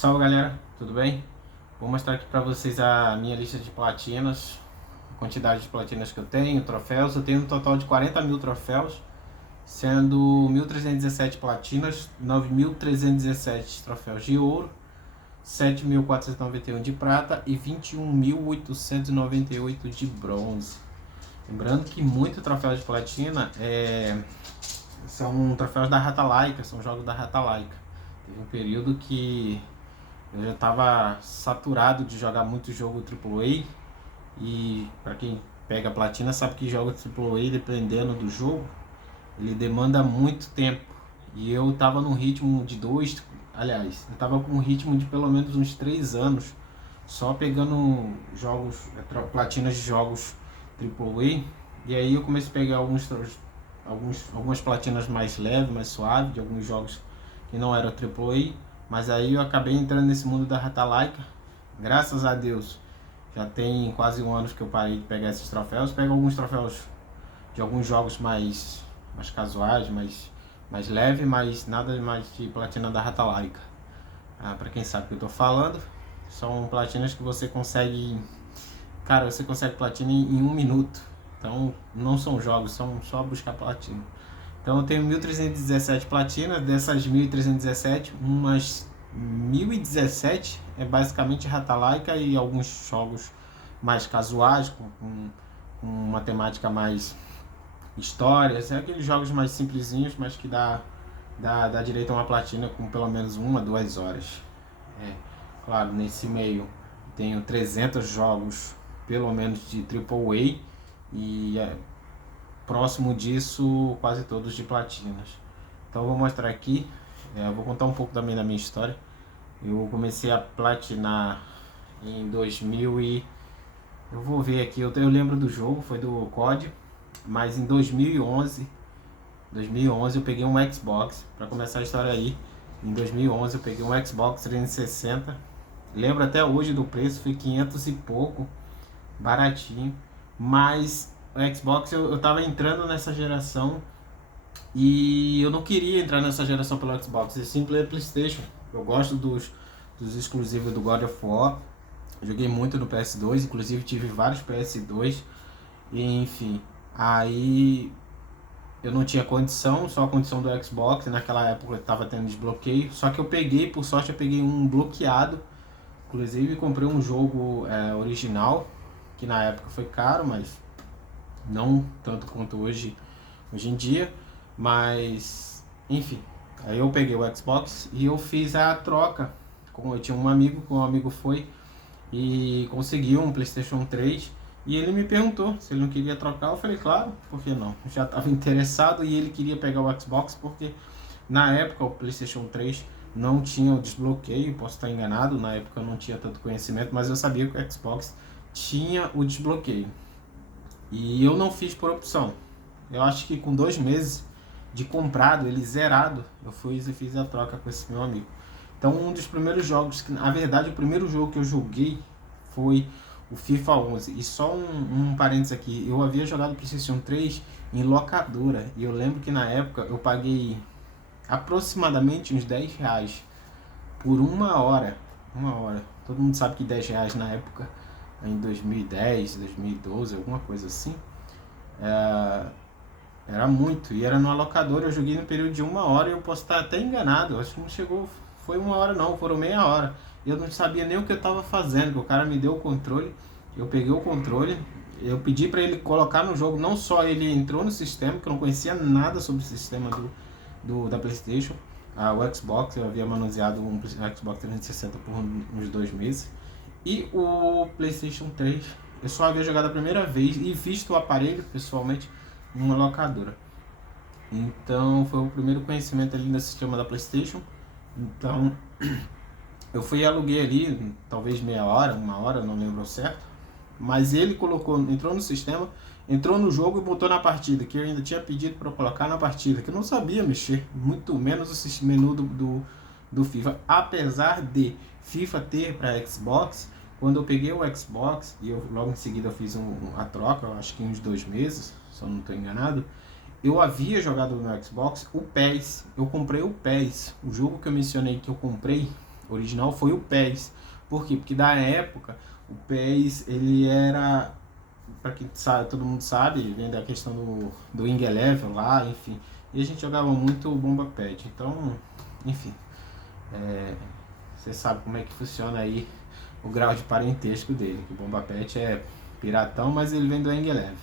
Salve galera, tudo bem? Vou mostrar aqui para vocês a minha lista de platinas, a quantidade de platinas que eu tenho, troféus. Eu tenho um total de 40 mil troféus, sendo 1.317 platinas, 9.317 troféus de ouro, 7.491 de prata e 21.898 de bronze. Lembrando que muito troféu de platina são troféus da Rata Laika, são jogos da Rata Laika. Teve um período que eu já estava saturado de jogar muito jogo AAA, e para quem pega platina sabe que jogo AAA, dependendo do jogo, ele demanda muito tempo. E eu estava num ritmo de eu estava com um ritmo de pelo menos uns 3 anos só pegando jogos, platinas de jogos AAA. E aí eu comecei a pegar algumas platinas mais leves, mais suaves, de alguns jogos que não eram AAA. Mas aí eu acabei entrando nesse mundo da Rata Laika. Graças a Deus, já tem quase um ano que eu parei de pegar esses troféus. Pego alguns troféus de alguns jogos mais casuais, mais leve, mas nada mais de platina da Rata Laika. Para quem sabe o que eu tô falando, são platinas que você consegue... Cara, você consegue platina em 1 minuto. Então não são jogos, são só buscar platina. Então eu tenho 1.317 platinas. Dessas 1.317, umas 1.017 é basicamente Rata Laika e alguns jogos mais casuais, com uma temática mais histórias. É aqueles jogos mais simplesinhos, mas que dá direito a uma platina com pelo menos 1 a 2 horas. Claro, nesse meio tenho 300 jogos pelo menos de AAA e próximo disso quase todos de platinas. Então eu vou mostrar aqui, eu vou contar um pouco também da minha história. Eu comecei a platinar em 2000 e... eu vou ver aqui, eu lembro do jogo, foi do COD, mas em 2011 eu peguei um Xbox, para começar a história aí. Em 2011 eu peguei um Xbox 360, lembro até hoje do preço, foi 500 e pouco, baratinho. Mas o Xbox, eu tava entrando nessa geração e eu não queria entrar nessa geração pelo Xbox, é simples PlayStation. Eu gosto dos exclusivos do God of War, joguei muito no PS2, inclusive tive vários PS2, e enfim, aí eu não tinha condição, só a condição do Xbox. Naquela época eu tava tendo desbloqueio, só que eu peguei, por sorte eu peguei um bloqueado. Inclusive comprei um jogo original, que na época foi caro, mas não tanto quanto hoje em dia. Mas enfim, aí eu peguei o Xbox e eu fiz a troca. Como eu tinha um amigo foi e conseguiu um PlayStation 3, e ele me perguntou se ele não queria trocar. Eu falei, claro, por que não? Eu já estava interessado e ele queria pegar o Xbox porque na época o PlayStation 3 não tinha o desbloqueio. Posso estar enganado, na época eu não tinha tanto conhecimento, mas eu sabia que o Xbox tinha o desbloqueio. E eu não fiz por opção. Eu acho que com 2 meses de comprado, ele zerado, eu fui e fiz a troca com esse meu amigo. Então um dos primeiros jogos, na verdade o primeiro jogo que eu joguei foi o FIFA 11. E só um parênteses aqui, eu havia jogado PlayStation 3 em locadora, e eu lembro que na época eu paguei aproximadamente uns 10 reais por 1 hora. Todo mundo sabe que 10 reais na época, em 2010, 2012, alguma coisa assim, era muito. E era numa locadora, eu joguei no período de 1 hora, e eu posso estar até enganado, acho que não chegou, foi 1 hora não, foram meia hora. Eu não sabia nem o que eu estava fazendo, que o cara me deu o controle, eu peguei o controle, eu pedi para ele colocar no jogo. Não só ele entrou no sistema, que eu não conhecia nada sobre o sistema da PlayStation, o Xbox, eu havia manuseado um Xbox 360 por uns 2 meses, e o PlayStation 3 eu só havia jogado a primeira vez e visto o aparelho pessoalmente numa locadora. Então foi o primeiro conhecimento ali no sistema da PlayStation. Então eu fui e aluguei ali, talvez meia hora, 1 hora, não lembro certo. Mas ele entrou no sistema, entrou no jogo e botou na partida, que eu ainda tinha pedido para colocar na partida, que eu não sabia mexer, muito menos o menu do FIFA. Apesar de FIFA ter para Xbox, quando eu peguei o Xbox, e eu logo em seguida eu fiz a troca, eu acho que uns 2 meses, se eu não estou enganado, eu havia jogado no Xbox o PES. Eu comprei o PES, o jogo que eu mencionei que eu comprei original foi o PES. Por quê? Porque da época o PES ele era, para quem sabe, todo mundo sabe, vem da questão do Wing Eleven lá, enfim. E a gente jogava muito o Bomba Pet. Então, enfim, você sabe como é que funciona aí o grau de parentesco dele. Que o Bomba Pet é piratão, mas ele vem do Wing Eleven.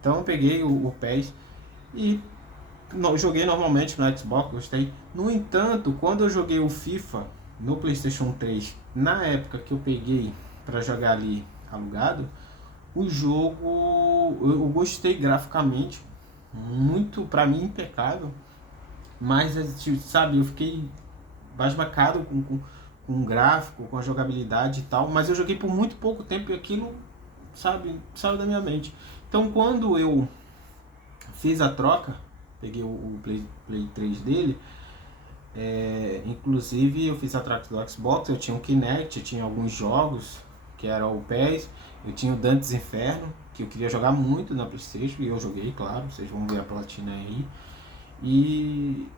Então eu peguei o PES e joguei normalmente no Xbox, gostei. No entanto, quando eu joguei o FIFA no PlayStation 3, na época que eu peguei para jogar ali alugado, o jogo eu gostei graficamente, muito, para mim, impecável, mas sabe, eu fiquei basbacado com o gráfico, com a jogabilidade e tal, mas eu joguei por muito pouco tempo e aquilo, sabe, saiu da minha mente. Então quando eu fiz a troca, peguei o Play 3 dele, inclusive eu fiz a troca do Xbox, eu tinha o Kinect, eu tinha alguns jogos, que era o PES, eu tinha o Dantes Inferno, que eu queria jogar muito na Playstation, e eu joguei, claro, vocês vão ver a platina aí. E,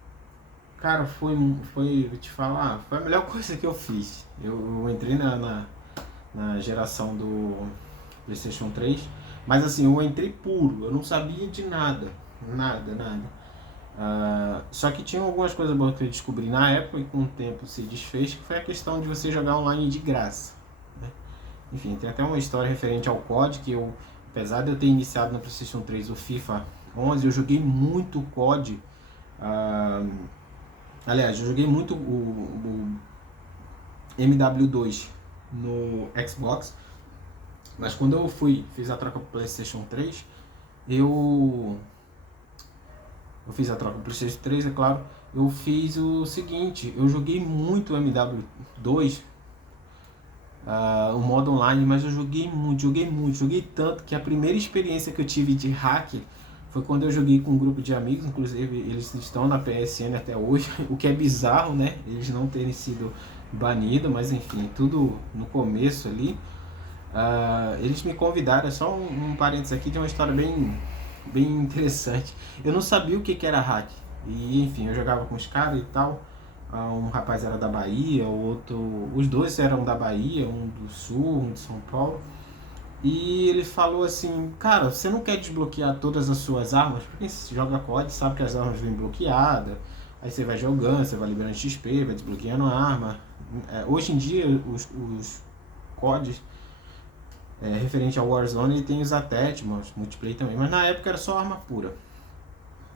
cara, vou te falar, foi a melhor coisa que eu fiz. Eu entrei na geração do PlayStation 3, mas assim, eu entrei puro, eu não sabia de nada, nada. Só que tinha algumas coisas boas que eu descobri na época e com o tempo se desfez, que foi a questão de você jogar online de graça, né? Enfim, tem até uma história referente ao COD, que eu, apesar de eu ter iniciado na PlayStation 3 o FIFA 11, eu joguei muito COD. Aliás, eu joguei muito o MW2 no Xbox, mas quando eu fiz a troca para o PlayStation 3, eu fiz a troca para o PlayStation 3, é claro. Eu fiz o seguinte, eu joguei muito o MW2, o modo online, mas eu joguei tanto que a primeira experiência que eu tive de hack foi quando eu joguei com um grupo de amigos, inclusive eles estão na PSN até hoje, o que é bizarro, né? Eles não terem sido banidos, mas enfim, tudo no começo ali. Eles me convidaram, é só um parênteses aqui de uma história bem interessante. Eu não sabia o que era hack, e enfim, eu jogava com os caras e tal. Um rapaz era da Bahia, o outro, os dois eram da Bahia, um do Sul, um de São Paulo. E ele falou assim, cara, você não quer desbloquear todas as suas armas? Porque você joga COD, sabe que as armas vêm bloqueadas. Aí você vai jogando, você vai liberando XP, vai desbloqueando a arma. Hoje em dia, os CODs, referente ao Warzone, ele tem os attachments, multiplayer também. Mas na época era só arma pura.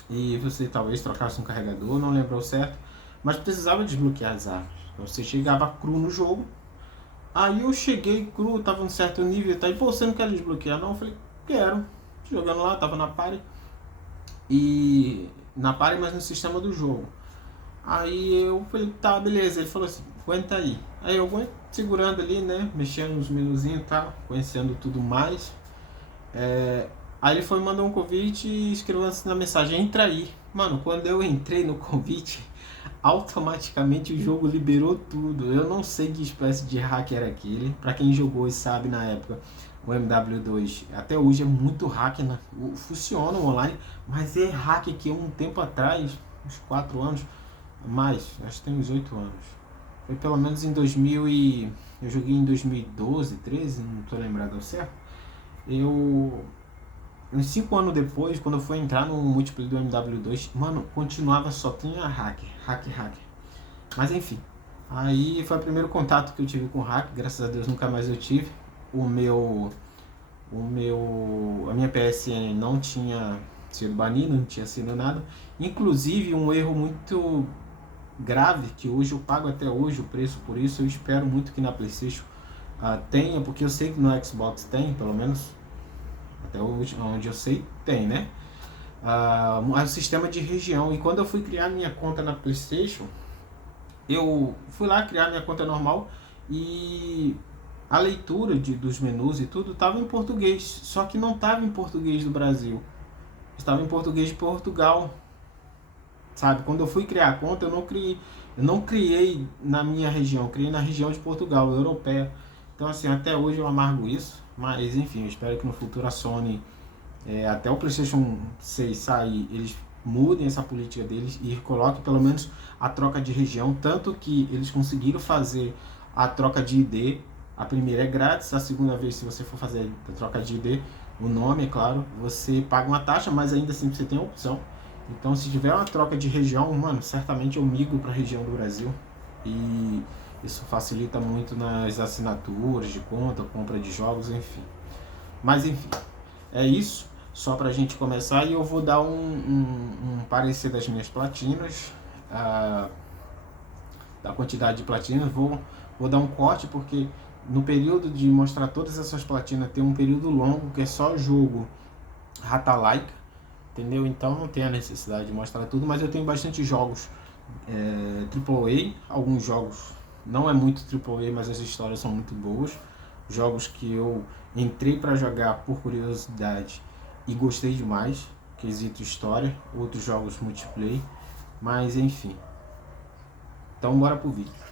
E você talvez trocasse um carregador, não lembrou certo. Mas precisava desbloquear as armas. Então você chegava cru no jogo. Aí eu cheguei cru, tava em um certo nível, tá? E pô, você não quer desbloquear não? Eu falei, quero. Jogando lá, tava na party. E na party, mas no sistema do jogo. Aí eu falei, tá, beleza. Ele falou assim, aguenta aí. Aí eu vou segurando ali, né? Mexendo nos menuzinhos e tal, conhecendo tudo mais. Aí ele foi me mandar um convite e escreveu assim na mensagem, entra aí. Mano, quando eu entrei no convite, automaticamente o jogo liberou tudo. Eu não sei que espécie de hack era aquele. Pra quem jogou e sabe, na época, o MW2 até hoje é muito hack, né? Funciona online, mas é hack que um tempo atrás, uns 4 anos, mais, acho que tem uns 8 anos. Foi pelo menos em 2000 e... eu joguei em 2012, 13, não tô lembrado ao certo. Uns 5 anos depois, quando eu fui entrar no multiplayer do MW2, mano, continuava só tinha hack. Mas enfim, aí foi o primeiro contato que eu tive com hack, graças a Deus nunca mais eu tive. A minha PSN não tinha sido banido, não tinha sido nada. Inclusive um erro muito grave, que hoje eu pago até hoje o preço por isso, eu espero muito que na PlayStation tenha, porque eu sei que no Xbox tem, pelo menos até hoje, onde eu sei, tem, né? O sistema de região. E quando eu fui criar minha conta na PlayStation, eu fui lá criar minha conta normal e a leitura dos menus e tudo estava em português, só que não estava em português do Brasil, estava em português de Portugal, sabe? Quando eu fui criar a conta, eu não criei na minha região, eu criei na região de Portugal, europeia. Então assim, até hoje eu amargo isso, mas enfim, eu espero que no futuro a Sony, até o PlayStation 6 sair, eles mudem essa política deles e coloquem pelo menos a troca de região, tanto que eles conseguiram fazer a troca de ID. A primeira é grátis, a segunda vez, se você for fazer a troca de ID, o nome, é claro, você paga uma taxa, mas ainda assim você tem a opção. Então, se tiver uma troca de região, mano, certamente eu migro para a região do Brasil. E isso facilita muito nas assinaturas de conta, compra de jogos, enfim. Mas, enfim, é isso. Só para a gente começar. E eu vou dar um parecer das minhas platinas. Da quantidade de platinas. Vou dar um corte, porque no período de mostrar todas essas platinas, tem um período longo que é só jogo Ratalaika, entendeu? Então não tem a necessidade de mostrar tudo, mas eu tenho bastante jogos AAA, alguns jogos não é muito AAA, mas as histórias são muito boas, jogos que eu entrei para jogar por curiosidade e gostei demais, quesito história, outros jogos multiplayer, mas enfim. Então bora pro vídeo.